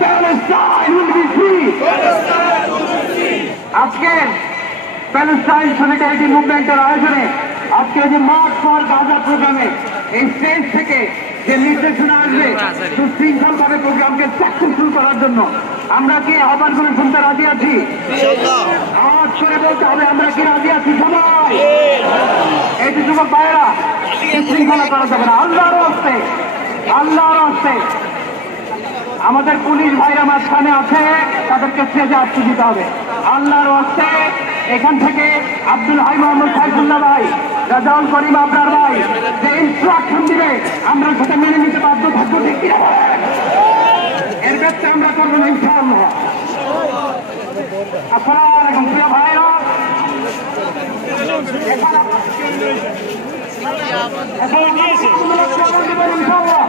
Palestine will be free. আজকের Palestine solidarity মুভমেন্টের আয়োজনে আজকে যে মার্চ ফর গাজা প্রোগ্রামে এই স্টেজ থেকে যে নির্দেশনা আসবে সুশৃঙ্খল ভাবে প্রোগ্রামকে সাকসেসফুল করার জন্য আমরা কি আহ্বান করে শুনতে রাজি আছি? আওয়াজ করে বলতে হবে আমরা কি রাজি আছি সবাই? এই যে যুবক ভাইয়েরা শৃঙ্খলা করা যাবে না, আল্লাহর হস্তে আল্লাহর হস্তে। আমাদের পুলিশ ভাইরা মাঝখানে আছে, তাদেরকে স্টেজে আসতে দিতে হবে আল্লাহর হস্তে। এখান থেকে আব্দুল হাই মোহাম্মদ সাইফুল্লাহ ভাই, রাজাউল করিম আপনার ভাই যে ইনস্ট্রাকশন দিবে আমরা সেটা মেনে নিতে বাধ্য থাকবো, ঠিক কিনা? এর ব্যবসা আমরা করবো না ইনশাআল্লাহ। আসসালামু আলাইকুম প্রিয় ভাইরা, ইনশাআল্লাহ